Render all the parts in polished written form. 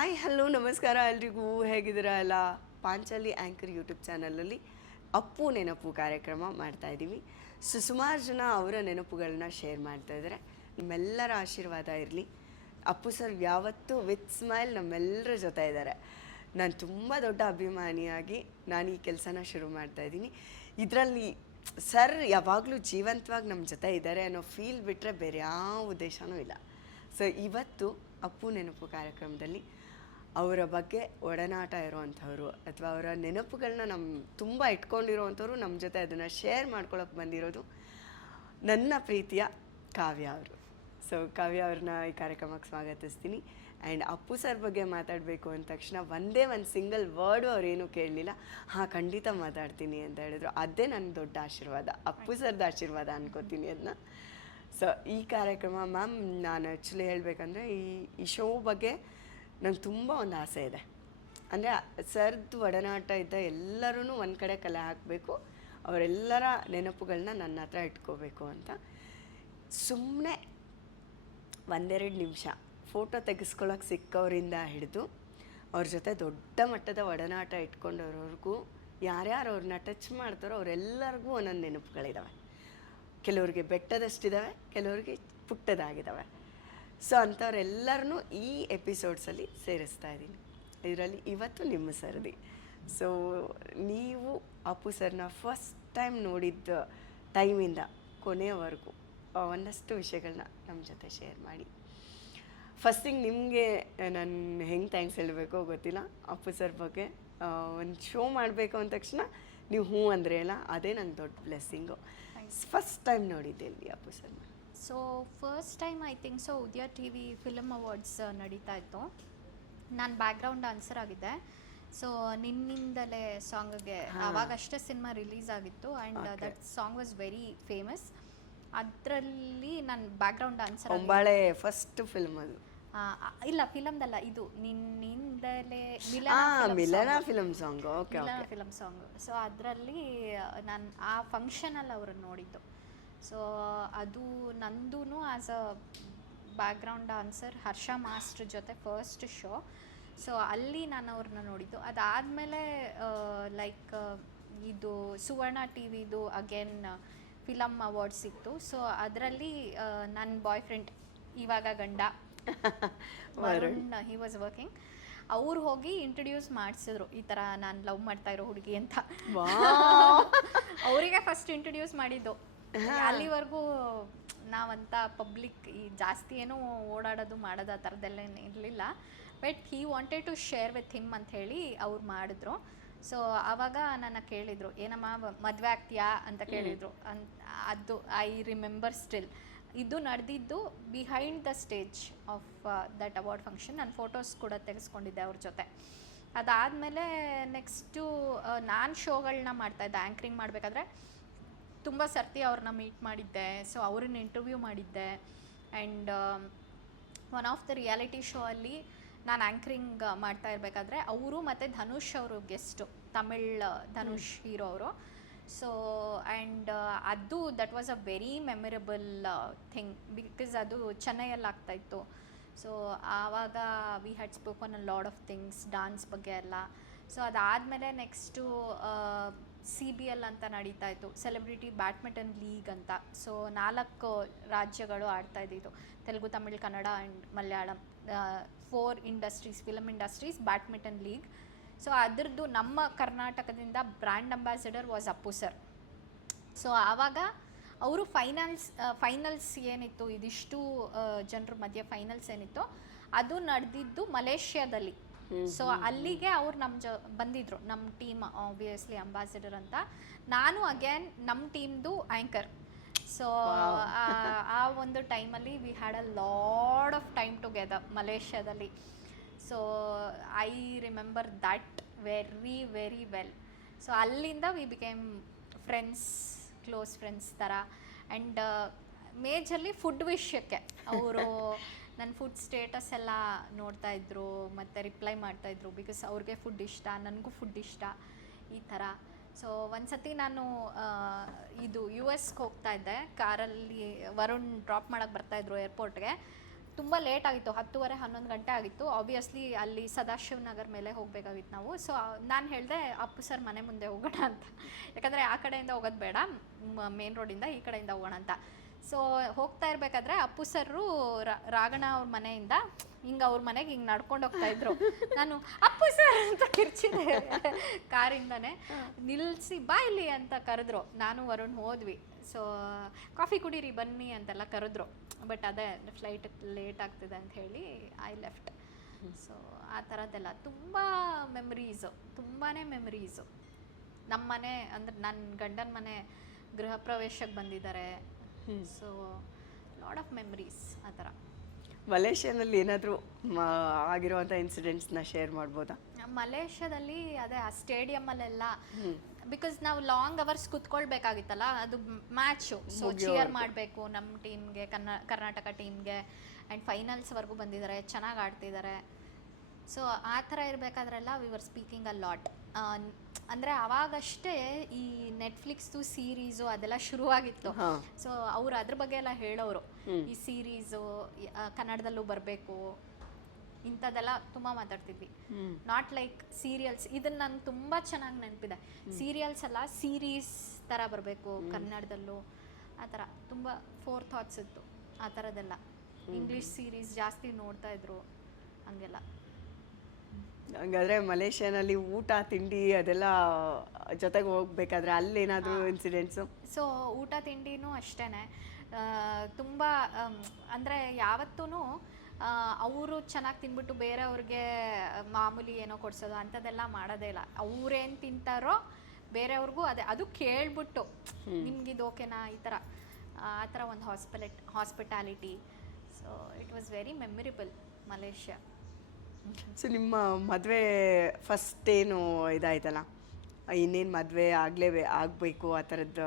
Hi hello ನಮಸ್ಕಾರ ಎಲ್ರಿಗೂ, ಹೇಗಿದ್ದೀರಾ ಎಲ್ಲ? ಪಾಂಚಾಲಿ ಆ್ಯಂಕರ್ ಯೂಟ್ಯೂಬ್ ಚಾನಲಲ್ಲಿ ಅಪ್ಪು ನೆನಪು ಕಾರ್ಯಕ್ರಮ ಮಾಡ್ತಾಯಿದ್ದೀವಿ. ಸುಮಾರು ಜನ ಅವರ ನೆನಪುಗಳನ್ನ ಶೇರ್ ಮಾಡ್ತಾಯಿದ್ದಾರೆ. ನಿಮ್ಮೆಲ್ಲರ ಆಶೀರ್ವಾದ ಇರಲಿ. ಅಪ್ಪು ಸರ್ ಯಾವತ್ತೂ ವಿತ್ ಸ್ಮೈಲ್ ನಮ್ಮೆಲ್ಲರ ಜೊತೆ ಇದ್ದಾರೆ. ನಾನು ತುಂಬ ದೊಡ್ಡ ಅಭಿಮಾನಿಯಾಗಿ ನಾನು ಈ ಕೆಲಸನ ಶುರು ಮಾಡ್ತಾಯಿದ್ದೀನಿ. ಇದರಲ್ಲಿ ಸರ್ ಯಾವಾಗಲೂ ಜೀವಂತವಾಗಿ ನಮ್ಮ ಜೊತೆ ಇದ್ದಾರೆ ಅನ್ನೋ ಫೀಲ್ ಬಿಟ್ಟರೆ ಬೇರೆ ಯಾವ ಉದ್ದೇಶನೂ ಇಲ್ಲ. ಸೊ ಇವತ್ತು ಅಪ್ಪು ನೆನಪು ಕಾರ್ಯಕ್ರಮದಲ್ಲಿ ಅವರ ಬಗ್ಗೆ ಒಡನಾಟ ಇರೋವಂಥವ್ರು ಅಥವಾ ಅವರ ನೆನಪುಗಳನ್ನ ತುಂಬ ಇಟ್ಕೊಂಡಿರೋವಂಥವ್ರು ನಮ್ಮ ಜೊತೆ ಅದನ್ನು ಶೇರ್ ಮಾಡ್ಕೊಳಕ್ಕೆ ಬಂದಿರೋದು ನನ್ನ ಪ್ರೀತಿಯ ಕಾವ್ಯ ಅವರು. ಸೊ ಕಾವ್ಯ ಅವ್ರನ್ನ ಈ ಕಾರ್ಯಕ್ರಮಕ್ಕೆ ಸ್ವಾಗತಿಸ್ತೀನಿ. ಆ್ಯಂಡ್ ಅಪ್ಪು ಸರ್ ಬಗ್ಗೆ ಮಾತಾಡಬೇಕು ಅಂದ ತಕ್ಷಣ ಒಂದೇ ಒಂದು ಸಿಂಗಲ್ ವರ್ಡು ಅವ್ರೇನು ಕೇಳಲಿಲ್ಲ, ಹಾಂ ಖಂಡಿತ ಮಾತಾಡ್ತೀನಿ ಅಂತ ಹೇಳಿದ್ರು. ಅದೇ ನನ್ನ ದೊಡ್ಡ ಆಶೀರ್ವಾದ, ಅಪ್ಪು ಸರ್ದ ಆಶೀರ್ವಾದ ಅನ್ಕೋತೀನಿ ಅದನ್ನ. ಸೊ ಈ ಕಾರ್ಯಕ್ರಮ ಮ್ಯಾಮ್, ನಾನು ಆ್ಯಕ್ಚುಲಿ ಹೇಳಬೇಕಂದ್ರೆ ಈ ಶೋ ಬಗ್ಗೆ ನಂಗೆ ತುಂಬ ಒಂದು ಆಸೆ ಇದೆ. ಅಂದರೆ ಸರ್ದು ಒಡನಾಟ ಇದ್ದ ಎಲ್ಲರೂ ಒಂದು ಕಡೆ ಕಲೆ ಹಾಕಬೇಕು, ಅವರೆಲ್ಲರ ನೆನಪುಗಳನ್ನ ನನ್ನ ಹತ್ರ ಇಟ್ಕೋಬೇಕು ಅಂತ. ಸುಮ್ಮನೆ ಒಂದೆರಡು ನಿಮಿಷ ಫೋಟೋ ತೆಗೆಸ್ಕೊಳ್ಳೋಕೆ ಸಿಕ್ಕವರಿಂದ ಹಿಡಿದು ಅವ್ರ ಜೊತೆ ದೊಡ್ಡ ಮಟ್ಟದ ಒಡನಾಟ ಇಟ್ಕೊಂಡವ್ರವ್ರಿಗೂ, ಯಾರ್ಯಾರು ಅವ್ರನ್ನ ಟಚ್ ಮಾಡ್ತಾರೋ ಅವರೆಲ್ಲರಿಗೂ ಒಂದೊಂದು ನೆನಪುಗಳಿದ್ದಾವೆ. ಕೆಲವ್ರಿಗೆ ಬೆಟ್ಟದಷ್ಟಿದ್ದಾವೆ, ಕೆಲವ್ರಿಗೆ ಪುಟ್ಟದಾಗಿದ್ದಾವೆ. ಸೊ ಅಂಥವ್ರೆಲ್ಲರನ್ನೂ ಈ ಎಪಿಸೋಡ್ಸಲ್ಲಿ ಸೇರಿಸ್ತಾ ಇದ್ದೀನಿ. ಇದರಲ್ಲಿ ಇವತ್ತು ನಿಮ್ಮ ಸರದಿ. ಸೊ ನೀವು ಅಪ್ಪು ಸರ್ನ ಫಸ್ಟ್ ಟೈಮ್ ನೋಡಿದ್ದ ಟೈಮಿಂದ ಕೊನೆಯವರೆಗೂ ಒಂದಷ್ಟು ವಿಷಯಗಳನ್ನ ನಮ್ಮ ಜೊತೆ ಶೇರ್ ಮಾಡಿ. ಫಸ್ಟಿಗೆ ನಿಮಗೆ ನಾನು ಹೆಂಗೆ ಥ್ಯಾಂಕ್ಸ್ ಹೇಳಬೇಕೋ ಗೊತ್ತಿಲ್ಲ. ಅಪ್ಪು ಸರ್ ಬಗ್ಗೆ ಒಂದು ಶೋ ಮಾಡಬೇಕು ಅಂದ ತಕ್ಷಣ ನೀವು ಹ್ಞೂ ಅಂದರೆ ಅಲ್ಲ, ಅದೇ ನಂಗೆ ದೊಡ್ಡ ಬ್ಲೆಸ್ಸಿಂಗು. ಫಸ್ಟ್ ಟೈಮ್ ನೋಡಿದ್ದೆ ಅಪ್ಪು ಸರ್ನ? So first time I think so Udaya T V film awards ನಡೀತಾ ಇತ್ತು. ನಾನು ಬ್ಯಾಕ್ಗ್ರೌಂಡ್ ಡಾನ್ಸರ್ ಆಗಿದ್ದೆ. ಸೊ ನಿನ್ನಿಂದಲೇ ಸಾಂಗ್ಗೆ ಆವಾಗಷ್ಟೇ ಸಿನಿಮಾ ರಿಲೀಸ್ ಆಗಿತ್ತು and that song was very famous. ಅದರಲ್ಲಿ ನಾನು ಬ್ಯಾಕ್ಗ್ರೌಂಡ್ ಡಾನ್ಸರ್. ಒಂಬಾಳೆ ಫಸ್ಟ್ ಫಿಲ್ಮ್ ಅದು? ಇಲ್ಲ, ಫಿಲಮ್ದಲ್ಲ, ಇದು Ninnindale Milana film song. Okay, Milana film song. So ಅದರಲ್ಲಿ ನಾನು ಆ ಫಂಕ್ಷನಲ್ಲಿ ಅವ್ರನ್ನ ನೋಡಿದ್ದು. ಸೊ ಅದು ನಂದೂ as a background dancer Harsha master ಜೊತೆ ಫಸ್ಟ್ ಶೋ. ಸೊ ಅಲ್ಲಿ ನಾನು ಅವ್ರನ್ನ ನೋಡಿದ್ದು. ಅದಾದಮೇಲೆ ಲೈಕ್ ಇದು ಸುವರ್ಣ ಟಿ ವಿದು ಅಗೇನ್ ಫಿಲಮ್ ಅವಾರ್ಡ್ಸ್ ಇತ್ತು. ಸೊ ಅದರಲ್ಲಿ ನನ್ನ ಬಾಯ್ ಫ್ರೆಂಡ್, ಇವಾಗ ಗಂಡ ವರುಣ್, ಹಿ ವಾಸ್ ವರ್ಕಿಂಗ್. ಅವ್ರು ಹೋಗಿ ಇಂಟ್ರೊಡ್ಯೂಸ್ ಮಾಡಿಸಿದ್ರು, ಈ ಥರ ನಾನು ಲವ್ ಮಾಡ್ತಾ ಇರೋ ಹುಡುಗಿ ಅಂತ. ಅವರಿಗೆ ಫಸ್ಟ್ ಇಂಟ್ರೊಡ್ಯೂಸ್ ಮಾಡಿದ್ದು. ಅಲ್ಲಿವರೆಗೂ ನಾವಂತ ಪಬ್ಲಿಕ್ ಜಾಸ್ತಿ ಏನೂ ಓಡಾಡೋದು ಮಾಡೋದು ಆ ಥರದ್ದೆಲ್ಲ ಇರಲಿಲ್ಲ. But he wanted to share with him ಅಂತ ಹೇಳಿ ಅವ್ರು ಮಾಡಿದ್ರು. ಸೊ ಆವಾಗ ನನ್ನ ಕೇಳಿದರು, ಏನಮ್ಮ ಮದುವೆ ಆಗ್ತೀಯಾ ಅಂತ ಕೇಳಿದರು. ಅದು ಐ ರಿಮೆಂಬರ್ ಸ್ಟಿಲ್. ಇದು ನಡೆದಿದ್ದು behind the stage of that award function. ನಾನು ಫೋಟೋಸ್ ಕೂಡ ತೆಗೆಸ್ಕೊಂಡಿದ್ದೆ ಅವ್ರ ಜೊತೆ. ಅದಾದಮೇಲೆ ನೆಕ್ಸ್ಟು ನಾನು ಶೋಗಳನ್ನ ಮಾಡ್ತಾಯಿದ್ದೆ. ಆ್ಯಂಕರಿಂಗ್ ಮಾಡಬೇಕಾದ್ರೆ ತುಂಬ ಸರ್ತಿ ಅವ್ರನ್ನ ಮೀಟ್ ಮಾಡಿದ್ದೆ. ಸೊ ಅವ್ರನ್ನ ಇಂಟರ್ವ್ಯೂ ಮಾಡಿದ್ದೆ. And one of the reality show ಅಲ್ಲಿ ನಾನು ಆ್ಯಂಕರಿಂಗ್ ಮಾಡ್ತಾ ಇರಬೇಕಾದ್ರೆ ಅವರು ಮತ್ತು ಧನುಷ್ ಅವರು ಗೆಸ್ಟು, ತಮಿಳ್ ಧನುಷ್ ಹೀರೋ ಅವರು. ಸೊ ಆ್ಯಂಡ್ ಅದು that was a very memorable thing because ಅದು ಚೆನ್ನೈಯಲ್ಲಿ ಆಗ್ತಾಯಿತ್ತು. ಸೊ ಆವಾಗ we had spoken a lot of things, dance ಬಗ್ಗೆ ಎಲ್ಲ. ಸೊ ಅದಾದಮೇಲೆ ನೆಕ್ಸ್ಟು CBL ಅಂತ ನಡೀತಾ ಇತ್ತು, ಸೆಲೆಬ್ರಿಟಿ ಬ್ಯಾಡ್ಮಿಂಟನ್ ಲೀಗ್ ಅಂತ. ಸೊ 4 ರಾಜ್ಯಗಳು ಆಡ್ತಾ ಇದ್ದಿದ್ದು, Telugu, Tamil, Kannada and Malayalam. 4 industries, film industries, badminton league. So ಅದರದ್ದು ನಮ್ಮ ಕರ್ನಾಟಕದಿಂದ brand ambassador was Appu sir. So ಆವಾಗ ಅವರು ಫೈನಲ್ಸ್ ಏನಿತ್ತು, ಇದಿಷ್ಟು ಜನರ ಮಧ್ಯೆ ಫೈನಲ್ಸ್ ಏನಿತ್ತು, ಅದು ನಡೆದಿದ್ದು ಮಲೇಷ್ಯಾದಲ್ಲಿ. ಸೊ ಅಲ್ಲಿಗೆ ಅವ್ರು ಬಂದಿದ್ರು, ನಮ್ಮ ಟೀಮ್ ಆಬ್ವಿಯಸ್ಲಿ ಅಂಬಾಸಿಡರ್ ಅಂತ. ನಾನು ಅಗೇನ್ ನಮ್ಮ ಟೀಮ್ದು ಆ್ಯಂಕರ್. ಸೊ ಆ ಒಂದು ಟೈಮಲ್ಲಿ we had a lot of time together ಮಲೇಷ್ಯಾದಲ್ಲಿ. So I remember that very very well. So ಅಲ್ಲಿಂದ we became friends, close friends ಥರ. ಆ್ಯಂಡ್ ಮೇಜರ್ಲಿ ಫುಡ್ ವಿಷಯಕ್ಕೆ ಅವರು ನನ್ನ ಫುಡ್ ಸ್ಟೇಟಸ್ ಎಲ್ಲ ನೋಡ್ತಾಯಿದ್ರು ಮತ್ತು ರಿಪ್ಲೈ ಮಾಡ್ತಾಯಿದ್ರು. ಬಿಕಾಸ್ ಅವ್ರಿಗೆ ಫುಡ್ ಇಷ್ಟ, ನನಗೂ ಫುಡ್ ಇಷ್ಟ, ಈ ಥರ. ಸೊ ಒಂದು ಸತಿ ನಾನು ಇದು US ಹೋಗ್ತಾ ಇದ್ದೆ ಕಾರಲ್ಲಿ. ವರುಣ್ ಡ್ರಾಪ್ ಮಾಡೋಕ್ಕೆ ಬರ್ತಾಯಿದ್ರು ಏರ್ಪೋರ್ಟ್ಗೆ. ತುಂಬ ಲೇಟ್ ಆಗಿತ್ತು, 10:30-11 ಗಂಟೆ ಆಗಿತ್ತು. ಆಬ್ವಿಯಸ್ಲಿ ಅಲ್ಲಿ ಸದಾಶಿವ್ ನಗರ್ ಮೇಲೆ ಹೋಗಬೇಕಾಗಿತ್ತು ನಾವು. ಸೊ ನಾನು ಹೇಳಿದೆ ಅಪ್ಪು ಸರ್ ಮನೆ ಮುಂದೆ ಹೋಗೋಣ ಅಂತ, ಯಾಕಂದರೆ ಆ ಕಡೆಯಿಂದ ಹೋಗೋದು ಬೇಡ, ಮೇನ್ ರೋಡಿಂದ ಈ ಕಡೆಯಿಂದ ಹೋಗೋಣ ಅಂತ. ಸೊ ಹೋಗ್ತಾ ಇರಬೇಕಾದ್ರೆ ಅಪ್ಪು ಸರ್ರು ರಾಗಣ ಅವ್ರ ಮನೆಯಿಂದ ಹಿಂಗೆ ಅವ್ರ ಮನೆಗೆ ಹಿಂಗೆ ನಡ್ಕೊಂಡು ಹೋಗ್ತಾ ಇದ್ರು. ನಾನು ಅಪ್ಪು ಸರ್ ಅಂತ ಕಿರ್ಚಿದೆ ಕಾರಿಂದನೇ. ನಿಲ್ಲಿಸಿ ಬಾ ಇಲ್ಲಿ ಅಂತ ಕರೆದ್ರು. ನಾನು ವರುಣ್ ಹೋದ್ವಿ. ಸೊ ಕಾಫಿ ಕುಡೀರಿ ಬನ್ನಿ ಅಂತೆಲ್ಲ ಕರೆದ್ರು. ಬಟ್ ಅದೇ ಫ್ಲೈಟ್ ಲೇಟ್ ಆಗ್ತಿದೆ ಅಂತ ಹೇಳಿ ಐ ಲೆಫ್ಟ್. ಸೊ ಆ ಥರದ್ದೆಲ್ಲ ತುಂಬ ಮೆಮರೀಸು, ತುಂಬಾ ಮೆಮರೀಸು. ನಮ್ಮ ಮನೆ ಅಂದರೆ ನನ್ನ ಗಂಡನ ಮನೆ ಗೃಹ ಪ್ರವೇಶಕ್ಕೆ ಬಂದಿದ್ದಾರೆ. ಸೊ ಲಾಟ್ ಆಫ್ ಮೆಮರೀಸ್ ಆ ಥರ. ಮಲೇಷ್ಯಾನಲ್ಲಿ ಏನಾದರೂ ಆಗಿರುವಂಥ ಇನ್ಸಿಡೆಂಟ್ಸ್ನ ಶೇರ್ ಮಾಡ್ಬೋದಾ? ಮಲೇಷ್ಯಾದಲ್ಲಿ ಅದೇ ಆ ಸ್ಟೇಡಿಯಮಲ್ಲೆಲ್ಲ ಬಿಕಾಸ್ ನಾವು ಲಾಂಗ್ ಅವರ್ಸ್ ಕುತ್ಕೊಳ್ಬೇಕಾಗಿತ್ತಲ್ಲ, ಅದು ಮ್ಯಾಚು. ಸೊ ಚಿಯರ್ ಮಾಡಬೇಕು ನಮ್ಮ ಟೀಮ್ಗೆ, ಕರ್ನಾಟಕ ಟೀಮ್ಗೆ. ಆ್ಯಂಡ್ ಫೈನಲ್ಸ್ವರೆಗೂ ಬಂದಿದ್ದಾರೆ, ಚೆನ್ನಾಗಿ ಆಡ್ತಿದ್ದಾರೆ. ಸೊ ಆ ಥರ ಇರಬೇಕಾದ್ರೆಲ್ಲ we were speaking a lot. ಅಂದರೆ ಅವಾಗಷ್ಟೇ ಈ ನೆಟ್ಫ್ಲಿಕ್ಸ್ದು ಸೀರೀಸು ಅದೆಲ್ಲ ಶುರುವಾಗಿತ್ತು. ಸೊ ಅವ್ರು ಅದ್ರ ಬಗ್ಗೆ ಎಲ್ಲ ಹೇಳೋರು, ಈ ಸೀರೀಸು ಕನ್ನಡದಲ್ಲೂ ಬರಬೇಕು ಇಂಥದ್ದೆಲ್ಲ ತುಂಬ ಮಾತಾಡ್ತಿದ್ವಿ. Not like serials. ಇದನ್ನ ನಂಗೆ ತುಂಬ ಚೆನ್ನಾಗಿ ನೆನಪಿದೆ. ಸೀರಿಯಲ್ಸ್ ಅಲ್ಲ, ಸೀರೀಸ್ ಥರ ಬರಬೇಕು ಕನ್ನಡದಲ್ಲೂ, ಆ ಥರ ತುಂಬ ಫೋರ್ ಥಾಟ್ಸ್ ಇತ್ತು ಆ ಥರದ್ದೆಲ್ಲ. ಇಂಗ್ಲೀಷ್ ಸೀರೀಸ್ ಜಾಸ್ತಿ ನೋಡ್ತಾ ಇದ್ರು ಹಂಗೆಲ್ಲ. ಹಂಗಾದ್ರೆ ಮಲೇಷ್ಯಾನಲ್ಲಿ ಊಟ ತಿಂಡಿ ಅದೆಲ್ಲ ಜೊತೆಗೆ ಹೋಗ್ಬೇಕಾದ್ರೆ ಅಲ್ಲೇನಾದರೂ ಇನ್ಸಿಡೆಂಟ್ಸು? ಸೊ ಊಟ ತಿಂಡಿನೂ ಅಷ್ಟೇ ತುಂಬ ಅಂದರೆ ಯಾವತ್ತೂ ಅವರು ಚೆನ್ನಾಗಿ ತಿನ್ಬಿಟ್ಟು ಬೇರೆಯವ್ರಿಗೆ ಮಾಮೂಲಿ ಏನೋ ಕೊಡ್ಸೋದು ಅಂಥದ್ದೆಲ್ಲ ಮಾಡೋದೇ ಇಲ್ಲ. ಅವ್ರೇನು ತಿಂತಾರೋ ಬೇರೆಯವ್ರಿಗೂ ಅದು ಕೇಳ್ಬಿಟ್ಟು ನಿಮ್ಗಿದು ಓಕೆನಾ ಈ ಥರ, ಆ ಥರ ಒಂದು hospitality. So it was very memorable Malaysia. So ನಿಮ್ಮ ಮದುವೆ ಫಸ್ಟ್ ಏನು ಇದಾಯ್ತಲ್ಲ, ಇನ್ನೇನು ಮದುವೆ ಆಗಬೇಕು ಆ ಥರದ್ದು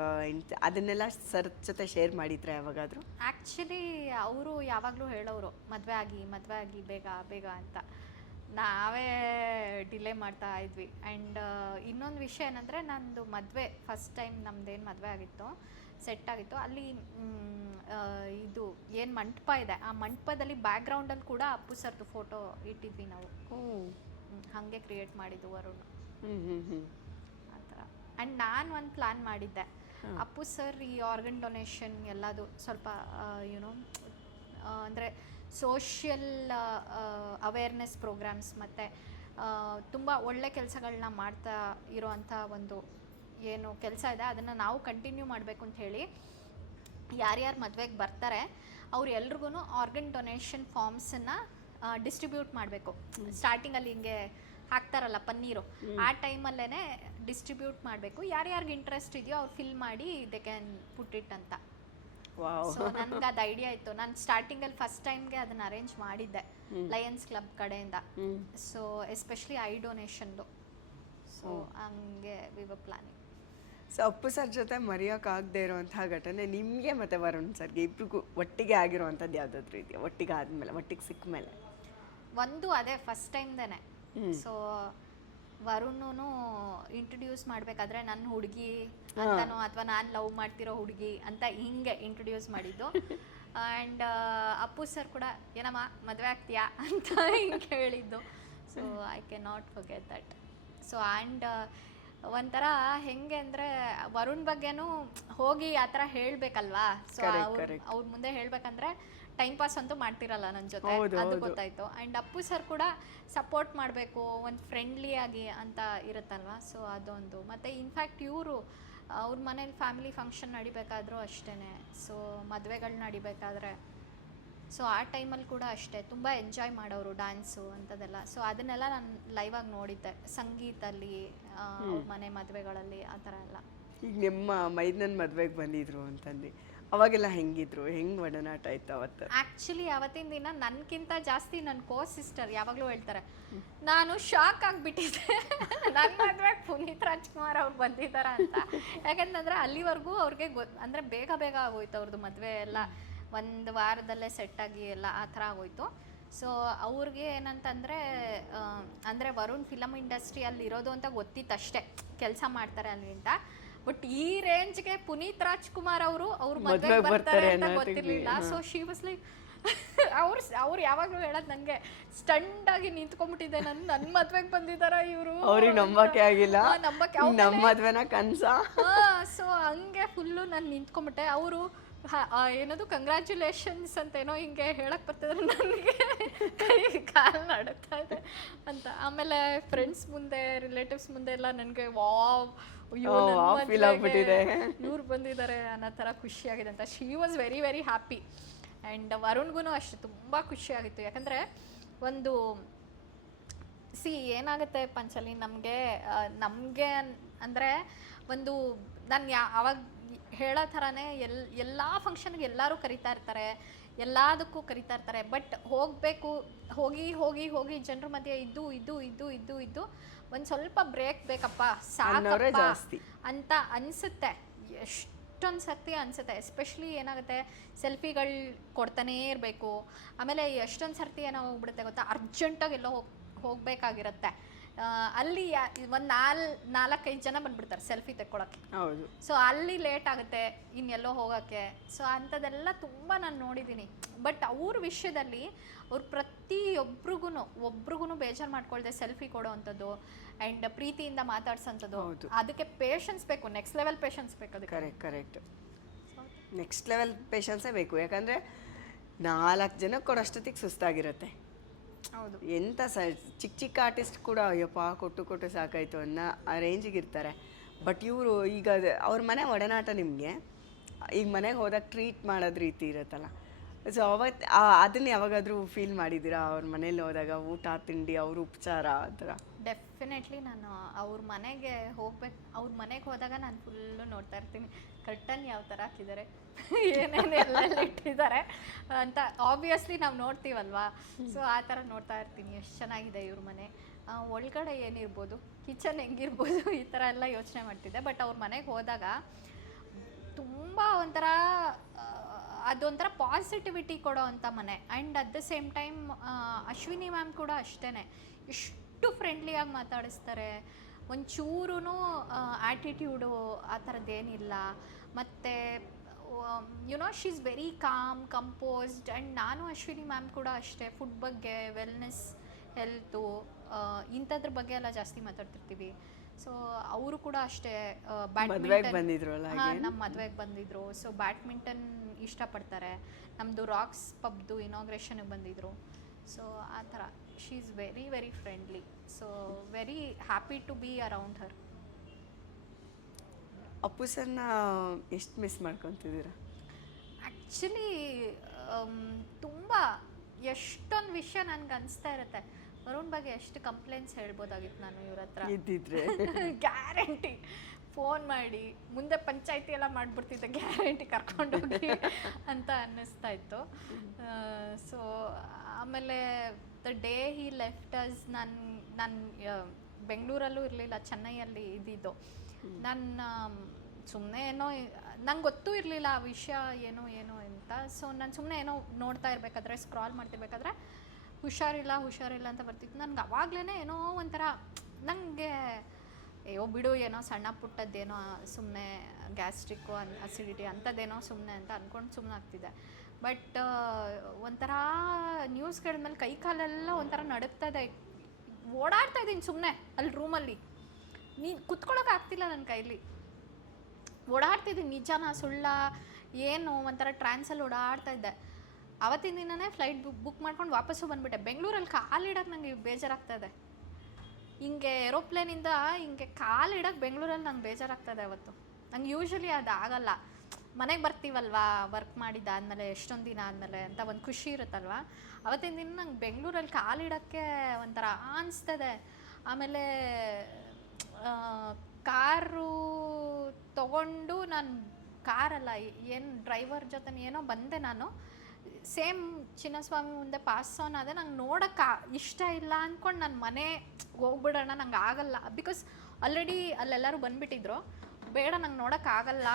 ಅದನ್ನೆಲ್ಲ ಸರ್ ಜೊತೆ ಶೇರ್ ಮಾಡಿದ್ರೆ ಯಾವಾಗಾದರೂ? ಆ್ಯಕ್ಚುಲಿ ಅವರು ಯಾವಾಗಲೂ ಹೇಳೋರು ಮದುವೆ ಆಗಿ ಬೇಗ ಬೇಗ ಅಂತ. ನಾವೇ ಡಿಲೇ ಮಾಡ್ತಾ ಇದ್ವಿ. ಆ್ಯಂಡ್ ಇನ್ನೊಂದು ವಿಷಯ ಏನಂದರೆ, ನಂದು ಮದುವೆ ಫಸ್ಟ್ ಟೈಮ್ ನಮ್ದೇನು ಮದುವೆ ಆಗಿತ್ತು, ಸೆಟ್ ಆಗಿತ್ತು, ಅಲ್ಲಿ ಇದು ಏನು ಮಂಟಪ ಇದೆ, ಆ ಮಂಟಪದಲ್ಲಿ ಬ್ಯಾಕ್ಗ್ರೌಂಡಲ್ಲಿ ಕೂಡ ಅಪ್ಪು ಸರ್ದು ಫೋಟೋ ಇಟ್ಟಿದ್ವಿ ನಾವು. ಹಾಗೆ ಕ್ರಿಯೇಟ್ ಮಾಡಿದ್ದು ವರುಣ್ ಆ ಥರ. ಆ್ಯಂಡ್ ನಾನು ಒಂದು ಪ್ಲ್ಯಾನ್ ಮಾಡಿದ್ದೆ, ಅಪ್ಪು ಸರ್ ಈ ಆರ್ಗನ್ ಡೊನೇಷನ್ ಎಲ್ಲದು ಸ್ವಲ್ಪ ಯುನೋ ಅಂದರೆ ಸೋಷಿಯಲ್ ಅವೇರ್ನೆಸ್ ಪ್ರೋಗ್ರಾಮ್ಸ್ ಮತ್ತು ತುಂಬ ಒಳ್ಳೆ ಕೆಲಸಗಳನ್ನ ಮಾಡ್ತಾ ಇರೋವಂಥ ಒಂದು ಏನು ಕೆಲಸ ಇದೆ ಅದನ್ನು ನಾವು ಕಂಟಿನ್ಯೂ ಮಾಡಬೇಕು ಅಂತ ಹೇಳಿ, ಯಾರ್ಯಾರು ಮದುವೆಗೆ ಬರ್ತಾರೆ ಅವ್ರು ಎಲ್ರಿಗೂ ಆರ್ಗನ್ ಡೊನೇಷನ್ ಫಾರ್ಮ್ಸನ್ನು ಡಿಸ್ಟ್ರಿಬ್ಯೂಟ್ ಮಾಡಬೇಕು. ಸ್ಟಾರ್ಟಿಂಗಲ್ಲಿ ಹಿಂಗೆ ಹಾಕ್ತಾರಲ್ಲ ಪನ್ನೀರು, ಆ ಟೈಮಲ್ಲೇ ಡಿಸ್ಟ್ರಿಬ್ಯೂಟ್ ಮಾಡಬೇಕು. ಯಾರ್ಯಾರಿಗೆ ಇಂಟ್ರೆಸ್ಟ್ ಇದೆಯೋ ಅವ್ರು ಫಿಲ್ ಮಾಡಿ ದೇ ಕ್ಯಾನ್ ಪುಟ್ ಇಟ್ ಅಂತ. ಸೊ ನನಗೆ ಅದು ಐಡಿಯಾ ಇತ್ತು. ನಾನು ಸ್ಟಾರ್ಟಿಂಗಲ್ಲಿ ಫಸ್ಟ್ ಟೈಮ್ಗೆ ಅದನ್ನು ಅರೇಂಜ್ ಮಾಡಿದ್ದೆ ಲಯನ್ಸ್ ಕ್ಲಬ್ ಕಡೆಯಿಂದ. ಸೊ ಎಸ್ಪೆಷಲಿ ಐ ಡೊನೇಷನ್ದು. ಸೊ ಹಂಗೆ we were planning. So Appu sir ಜೊತೆ ಮರೆಯೋಕ್ಕಾಗದೇ ಇರುವಂತಹ ಘಟನೆ ನಿಮಗೆ ಮತ್ತು ವರುಣ್ ಸರ್ಗೆ ಇಬ್ರಿಗೂ ಒಟ್ಟಿಗೆ ಆಗಿರುವಂಥದ್ದು ಯಾವುದಾದ್ರೂ ಇದೆಯಾ? ಒಟ್ಟಿಗೆ ಸಿಕ್ಕ ಮೇಲೆ ಒಂದು ಅದೇ ಫಸ್ಟ್ ಟೈಮ್ದೇನೆ. ಸೊ ವರುಣನು ಇಂಟ್ರೊಡ್ಯೂಸ್ ಮಾಡಬೇಕಾದ್ರೆ ನನ್ನ ಹುಡುಗಿ ಅಂತನೋ ಅಥವಾ ನಾನು ಲವ್ ಮಾಡ್ತಿರೋ ಹುಡುಗಿ ಅಂತ ಹಿಂಗೆ ಇಂಟ್ರೊಡ್ಯೂಸ್ ಮಾಡಿದ್ದು. ಆ್ಯಂಡ್ ಅಪ್ಪು ಸರ್ ಕೂಡ ಏನಮ್ಮ ಮದುವೆ ಆಗ್ತೀಯಾ ಅಂತ ಹಿಂಗೆ ಹೇಳಿದ್ದು. So I can not forget that. So and ಒಂಥರ ಹೆಂಗೆ ಅಂದರೆ ವರುಣ್ ಬಗ್ಗೆನೂ ಹೋಗಿ ಆ ಥರ ಹೇಳಬೇಕಲ್ವಾ. ಸೊ ಅವ್ರ ಮುಂದೆ ಹೇಳಬೇಕಂದ್ರೆ ಟೈಮ್ ಪಾಸ್ ಅಂತೂ ಮಾಡ್ತಿರಲ್ಲ ನನ್ನ ಜೊತೆ, ಅದು ಗೊತ್ತಾಯ್ತು. ಆ್ಯಂಡ್ ಅಪ್ಪು ಸರ್ ಕೂಡ ಸಪೋರ್ಟ್ ಮಾಡಬೇಕು, ಒಂದು ಫ್ರೆಂಡ್ಲಿ ಆಗಿ ಅಂತ ಇರುತ್ತಲ್ವಾ. ಸೊ ಅದೊಂದು. ಮತ್ತು ಇನ್ಫ್ಯಾಕ್ಟ್ ಇವರು ಅವ್ರ ಮನೇಲಿ ಫ್ಯಾಮಿಲಿ ಫಂಕ್ಷನ್ ನಡಿಬೇಕಾದ್ರೂ ಅಷ್ಟೇ, ಸೊ ಮದುವೆಗಳು ನಡಿಬೇಕಾದ್ರೆ ಸೊ ಆ ಟೈಮಲ್ಲಿ ಕೂಡ ಅಷ್ಟೇ ತುಂಬ ಎಂಜಾಯ್ ಮಾಡೋರು ಡ್ಯಾನ್ಸು ಅಂಥದ್ದೆಲ್ಲ. ಸೊ ಅದನ್ನೆಲ್ಲ ನಾನು ಲೈವಾಗಿ ನೋಡಿದ್ದೆ ಸಂಗೀತಲ್ಲಿ, ಅವ್ರ ಮನೆ ಮದುವೆಗಳಲ್ಲಿ ಆ ಥರ ಎಲ್ಲ. ಈಗ ನಿಮ್ಮ ಮೈದನನ್ ಮದುವೆಗೆ ಬಂದಿದ್ರು ಅಂತಂದು ಅವಾಗೆಲ್ಲ ಹೆಂಗಿದ್ರು, ಹೆಂಗೆ ಒಡನಾಟ ಆಯ್ತು ಅವತ್ತು? ಆ್ಯಕ್ಚುಲಿ ಅವತ್ತಿನ ದಿನ ನನಗಿಂತ ಜಾಸ್ತಿ ನನ್ನ ಸಿಸ್ಟರ್ ಯಾವಾಗಲೂ ಹೇಳ್ತಾರೆ, ನಾನು ಶಾಕ್ ಆಗಿಬಿಟ್ಟಿದ್ದೆ ನನ್ನ ಮದುವೆಗೆ ಪುನೀತ್ ರಾಜ್ಕುಮಾರ್ ಅವ್ರು ಬಂದಿದ್ದಾರ ಅಂತ. ಯಾಕಂತಂದರೆ ಅಲ್ಲಿವರೆಗೂ ಅವ್ರಿಗೆ ಅಂದರೆ ಬೇಗ ಬೇಗ ಆಗೋಯ್ತು ಅವ್ರದ್ದು ಮದುವೆ ಎಲ್ಲ, ಒಂದು ವಾರದಲ್ಲೇ ಸೆಟ್ಟಾಗಿ ಎಲ್ಲ ಆ ಥರ ಆಗೋಯ್ತು. ಸೊ ಅವ್ರಿಗೆ ಏನಂತಂದರೆ ಅಂದರೆ ವರುಣ್ ಫಿಲಮ್ ಇಂಡಸ್ಟ್ರಿಯಲ್ಲಿ ಇರೋದು ಅಂತ ಗೊತ್ತಿತ್ತು ಅಷ್ಟೇ, ಕೆಲಸ ಮಾಡ್ತಾರೆ ಅಲ್ಲಿ ಅಂತ. ಬಟ್ ಈ ರೇಂಜ್ಗೆ ಪುನೀತ್ ರಾಜ್ಕುಮಾರ್ ಅವ್ರ ಮದುವೆಗೆ ಬರ್ತಾರೆ ಅಂತ ಗೊತ್ತಿರಲಿಲ್ಲ. ಸೊ ಶಿ ವಾಸ್ ಲೈಕ್ ಬಂದಿದ್ದಾರೆ. ಅವ್ರು ಯಾವಾಗಲೂ ಹೇಳೋದು ನನಗೆ, ಸ್ಟಂಡಾಗಿ ನಿಂತ್ಕೊಂಡ್ಬಿಟ್ಟಿದ್ದೆ, ನನ್ನ ಮದ್ವೆಗೆ ಬಂದಿದ್ದಾರ ಇವರು, ಅವ್ರಿಗೆ ನಂಬಕ್ಕೆ ಆಗಿಲ್ಲ, ನಂಬಕ್ಕೆ ನಮ್ಮ ಮದ್ವೆನ ಕನ್ಸ. ಸೊ ಹಂಗೆ ಫುಲ್ಲು ನಾನು ನಿಂತ್ಕೊಂಡ್ಬಿಟ್ಟೆ. ಅವರು ಏನದು ಕಂಗ್ರ್ಯಾಚುಲೇಷನ್ಸ್ ಅಂತ ಏನೋ ಹಿಂಗೆ ಹೇಳಕ್ ಬರ್ತಿದ್ರೆ ನನಗೆ ಕೈ ಕಾಲು ನಡುತ್ತಾ ಇದೆ ಅಂತ. ಆಮೇಲೆ ಫ್ರೆಂಡ್ಸ್ ಮುಂದೆ, ರಿಲೇಟಿವ್ಸ್ ಮುಂದೆ ಎಲ್ಲ ನನಗೆ ವಾವ್ ಇವ್ರು ಬಂದಿದ್ದಾರೆ ಅನ್ನೋ ಥರ ಖುಷಿಯಾಗಿದೆ ಅಂತ. She was very very happy. And ವರುಣ್ಗೂ ಅಷ್ಟೇ ತುಂಬ ಖುಷಿಯಾಗಿತ್ತು. ಯಾಕಂದರೆ ಒಂದು ಏನಾಗುತ್ತೆ ಪಂಚಲಿ, ನಮಗೆ ಅಂದರೆ ಒಂದು ನಾನು ಅವಾಗ ಹೇಳೋ ಥರನೇ ಎಲ್ಲ ಫಂಕ್ಷನ್ಗೆ ಎಲ್ಲರೂ ಕರಿತಾ ಇರ್ತಾರೆ, ಎಲ್ಲದಕ್ಕೂ ಕರಿತಾ ಇರ್ತಾರೆ. ಬಟ್ ಹೋಗಿ ಜನರ ಮಧ್ಯೆ ಇದ್ದು ಒಂದು ಸ್ವಲ್ಪ ಬ್ರೇಕ್ ಬೇಕಪ್ಪ, ಸಾಕಪ್ಪ ಅಂತ ಅನಿಸುತ್ತೆ. ಎಷ್ಟೊಂದು ಸರ್ತಿ ಅನಿಸುತ್ತೆ. ಎಸ್ಪೆಷಲಿ ಏನಾಗುತ್ತೆ, ಸೆಲ್ಫಿಗಳು ಕೊಡ್ತಾನೇ ಇರಬೇಕು. ಆಮೇಲೆ ಎಷ್ಟೊಂದು ಸರ್ತಿ ಏನಾಗೋಗ್ಬಿಡುತ್ತೆ ಗೊತ್ತಾ, ಅರ್ಜೆಂಟಾಗಿ ಎಲ್ಲೋ ಹೋಗಬೇಕಾಗಿರುತ್ತೆ. ಅಲ್ಲಿ ಒಂದು 4-5 ಜನ ಬಂದ್ಬಿಡ್ತಾರೆ ಸೆಲ್ಫಿ ತೆಕ್ಕೊಳಕ್ಕೆ. ಹೌದು. ಸೊ ಅಲ್ಲಿ ಲೇಟ್ ಆಗುತ್ತೆ ಇನ್ನೆಲ್ಲೋ ಹೋಗೋಕ್ಕೆ. ಸೊ ಅಂಥದ್ದೆಲ್ಲ ತುಂಬ ನಾನು ನೋಡಿದ್ದೀನಿ. ಬಟ್ ಅವ್ರ ವಿಷಯದಲ್ಲಿ ಅವ್ರು ಒಬ್ರಿಗೂ ಬೇಜಾರು ಮಾಡ್ಕೊಳ್ದೆ ಸೆಲ್ಫಿ ಕೊಡೋ ಅಂಥದ್ದು ಆ್ಯಂಡ್ ಪ್ರೀತಿಯಿಂದ ಮಾತಾಡ್ಸೋಂಥದ್ದು, ಅದಕ್ಕೆ ಪೇಷನ್ಸ್ ಬೇಕು, ನೆಕ್ಸ್ಟ್ ಲೆವೆಲ್ ಪೇಷನ್ಸ್ ಬೇಕು. ಅದಕ್ಕೆ ಕರೆಕ್ಟ್ ನೆಕ್ಸ್ಟ್ ಲೆವೆಲ್ ಪೇಷನ್ಸೇ ಬೇಕು. ಯಾಕಂದರೆ 4 ಜನಕ್ಕೆ ಕೊಡೋಷ್ಟೊತ್ತಿಗೆ ಸುಸ್ತಾಗಿರುತ್ತೆ. ಹೌದು. ಎಂಥ ಚಿಕ್ಕ ಆರ್ಟಿಸ್ಟ್ ಕೂಡ ಅಯ್ಯಪ್ಪ ಕೊಟ್ಟು ಸಾಕಾಯ್ತು ಅನ್ನೋ ಆ ರೇಂಜಿಗೆ ಇರ್ತಾರೆ. ಬಟ್ ಇವರು ಈಗ ಅವ್ರ ಮನೆ ಒಡನಾಟ ನಿಮಗೆ ಈಗ ಮನೆಗೆ ಹೋದಾಗ ಟ್ರೀಟ್ ಮಾಡೋದು ರೀತಿ ಇರುತ್ತಲ್ಲ, ಸೊ ಅದನ್ನ ಯಾವಾಗಾದರೂ ಫೀಲ್ ಮಾಡಿದ್ದೀರಾ? ಅವ್ರ ಮನೇಲಿ ಹೋದಾಗ ಊಟ ತಿಂಡಿ, ಅವ್ರ ಉಪಚಾರ ಆ ಥರ? ಡೆಫಿನೆಟ್ಲಿ ನಾನು ಅವ್ರ ಮನೆಗೆ ಹೋದಾಗ ನಾನು ಫುಲ್ಲು ನೋಡ್ತಾ ಇರ್ತೀನಿ, ಕರ್ಟನ್ ಯಾವ ಥರ ಹಾಕಿದ್ದಾರೆ, ಏನೇನು ಎಲ್ಲೆಲ್ಲ ಇಟ್ಟಿದ್ದಾರೆ ಅಂತ. ಆಬ್ವಿಯಸ್ಲಿ ನಾವು ನೋಡ್ತೀವಲ್ವಾ, ಸೊ ಆ ಥರ ನೋಡ್ತಾ ಇರ್ತೀನಿ. ಎಷ್ಟು ಚೆನ್ನಾಗಿದೆ ಇವ್ರ ಮನೆ, ಒಳಗಡೆ ಏನಿರ್ಬೋದು, ಕಿಚನ್ ಹೆಂಗಿರ್ಬೋದು, ಈ ಥರ ಎಲ್ಲ ಯೋಚನೆ ಮಾಡ್ತಿದ್ದೆ. ಬಟ್ ಅವ್ರ ಮನೆಗೆ ಹೋದಾಗ ತುಂಬ ಅದೊಂಥರ ಪಾಸಿಟಿವಿಟಿ ಕೊಡೋ ಅಂಥ ಮನೆ. And at the same time Ashwini ma'am ಕೂಡ ಅಷ್ಟೇ, ಎಷ್ಟು ಫ್ರೆಂಡ್ಲಿಯಾಗಿ ಮಾತಾಡಿಸ್ತಾರೆ. ಒಂಚೂರು ಆ್ಯಟಿಟ್ಯೂಡು ಆ ಥರದ್ದೇನಿಲ್ಲ. ಮತ್ತು she is very calm, composed. And ನಾನು ಅಶ್ವಿನಿ ಮ್ಯಾಮ್ ಕೂಡ ಅಷ್ಟೇ ಫುಡ್ ಬಗ್ಗೆ, ವೆಲ್ನೆಸ್, ಹೆಲ್ತು, ಇಂಥದ್ರ ಬಗ್ಗೆ ಎಲ್ಲ ಜಾಸ್ತಿ ಮಾತಾಡ್ತಿರ್ತೀವಿ. ಸೊ ಅವರು ಕೂಡ ಅಷ್ಟೇ ನಮ್ಮ ಮದುವೆಗೆ ಬಂದಿದ್ರು. ಸೊ ಬ್ಯಾಡ್ಮಿಂಟನ್ ಇಷ್ಟಪಡ್ತಾರೆ. ನಮ್ಮದು ರಾಕ್ಸ್ ಪಬ್ದು ಇನಾಗ್ರೇಷನ್ಗೆ ಬಂದಿದ್ರು. ಸೊ ಆ ಥರ she is very very friendly. So very happy to be around her. Appu ಸರ್ನ ಎಷ್ಟು ಮಿಸ್ ಮಾಡ್ಕೊತಿದ್ದೀರಾ? ಆ್ಯಕ್ಚುಲಿ ತುಂಬ ಎಷ್ಟೊಂದು ವಿಷಯ ನನಗೆ ಅನಿಸ್ತಾ ಇರುತ್ತೆ. ವರುಣ್ ಬಗ್ಗೆ ಎಷ್ಟು ಕಂಪ್ಲೇಂಟ್ಸ್ ಹೇಳ್ಬೋದಾಗಿತ್ತು ನಾನು ಇವ್ರ ಹತ್ರ ಇದ್ದಿದ್ರೆ. ಗ್ಯಾರಂಟಿ ಫೋನ್ ಮಾಡಿ ಮುಂದೆ ಪಂಚಾಯತಿ ಎಲ್ಲ ಮಾಡಿಬಿಡ್ತಿದ್ದೆ, ಗ್ಯಾರಂಟಿ ಕರ್ಕೊಂಡೋಗಿ ಅಂತ ಅನ್ನಿಸ್ತಾ ಇತ್ತು. ಸೊ ಆಮೇಲೆ the day he left us, ನಾನು ಬೆಂಗಳೂರಲ್ಲೂ ಇರಲಿಲ್ಲ, ಚೆನ್ನೈಯಲ್ಲಿ ಇದ್ದಿದ್ದು. ನಾನು ಸುಮ್ಮನೆ ಏನೋ ನಂಗೆ ಗೊತ್ತೂ ಇರಲಿಲ್ಲ ಆ ವಿಷಯ ಏನು ಅಂತ. ಸೊ ನಾನು ಸುಮ್ಮನೆ ಏನೋ ನೋಡ್ತಾ ಇರಬೇಕಾದ್ರೆ, ಸ್ಕ್ರಾಲ್ ಮಾಡ್ತಿರ್ಬೇಕಾದ್ರೆ ಹುಷಾರಿಲ್ಲ ಅಂತ ಬರ್ತಿತ್ತು. ನನಗೆ ಅವಾಗಲೇ ಏನೋ ಒಂಥರ ನನಗೆ ಅಯ್ಯೋ ಬಿಡು, ಏನೋ ಸಣ್ಣ ಪುಟ್ಟದ್ದೇನೋ ಸುಮ್ಮನೆ ಗ್ಯಾಸ್ಟ್ರಿಕ್ಕು, ಅಸಿಡಿಟಿ ಅಂಥದ್ದೇನೋ ಸುಮ್ಮನೆ ಅಂತ ಅಂದ್ಕೊಂಡು ಸುಮ್ಮನೆ ಆಗ್ತಿದ್ದೆ. ಬಟ್ ಒಂಥರ ನ್ಯೂಸ್ ಕೇಳಿದ್ಮೇಲೆ ಕೈ ಕಾಲೆಲ್ಲ ಒಂಥರ ನಡುಗ್ತಾ ಇದೆ. ಓಡಾಡ್ತಾ ಇದ್ದೀನಿ ಸುಮ್ಮನೆ ಅಲ್ಲಿ ರೂಮಲ್ಲಿ, ಕುತ್ಕೊಳ್ಳೋಕೆ ಆಗ್ತಿಲ್ಲ ನನ್ನ ಕೈಲಿ. ಓಡಾಡ್ತಿದ್ದೀನಿ, ನಿಜಾನ ಸುಳ್ಳ ಏನು ಒಂಥರ ಟ್ರಾನ್ಸಲ್ಲಿ ಓಡಾಡ್ತಾ ಇದ್ದೆ. ಅವತ್ತಿನ ದಿನನೇ ಫ್ಲೈಟ್ ಬುಕ್ ಮಾಡ್ಕೊಂಡು ವಾಪಸ್ಸು ಬಂದುಬಿಟ್ಟೆ. ಬೆಂಗಳೂರಲ್ಲಿ ಕಾಲಿಡೋಕೆ ನನಗೆ ಬೇಜಾರಾಗ್ತಾಯಿದೆ. ಹಿಂಗೆ ಏರೋಪ್ಲೇನಿಂದ ಹಿಂಗೆ ಕಾಲಿಡೋಕೆ ಬೆಂಗಳೂರಲ್ಲಿ ನಂಗೆ ಬೇಜಾರಾಗ್ತದೆ ಅವತ್ತು. ನಂಗೆ ಯೂಶ್ವಲಿ ಅದು ಆಗಲ್ಲ. ಮನೆಗೆ ಬರ್ತೀವಲ್ವಾ ವರ್ಕ್ ಮಾಡಿದ್ದಾದಮೇಲೆ, ಎಷ್ಟೊಂದು ದಿನ ಆದಮೇಲೆ ಅಂತ ಒಂದು ಖುಷಿ ಇರುತ್ತಲ್ವ. ಅವತ್ತಿನ ದಿನ ನಂಗೆ ಬೆಂಗಳೂರಲ್ಲಿ ಕಾಲಿಡೋಕ್ಕೆ ಒಂಥರ ಅನಿಸ್ತದೆ. ಆಮೇಲೆ ಕಾರು ತೊಗೊಂಡು ನಾನು ಕಾರಲ್ಲ, ಏನು ಡ್ರೈವರ್ ಜೊತೆ ಏನೋ ಬಂದೆ ನಾನು. ಸೇಮ್ ಚಿನ್ನಸ್ವಾಮಿ ಮುಂದೆ ಪಾಸ್ ಆನ್ ಆದೆ. ನಂಗೆ ನೋಡೋಕ್ಕೆ ಇಷ್ಟ ಇಲ್ಲ ಅಂದ್ಕೊಂಡು ನಾನು ಮನೆ ಹೋಗ್ಬಿಡೋಣ, ನಂಗೆ ಆಗಲ್ಲ. ಬಿಕಾಸ್ ಆಲ್ರೆಡಿ ಅಲ್ಲೆಲ್ಲರೂ ಬಂದುಬಿಟ್ಟಿದ್ರು. ಬೇಡ, ನಂಗೆ ನೋಡೋಕ್ಕಾಗಲ್ಲ,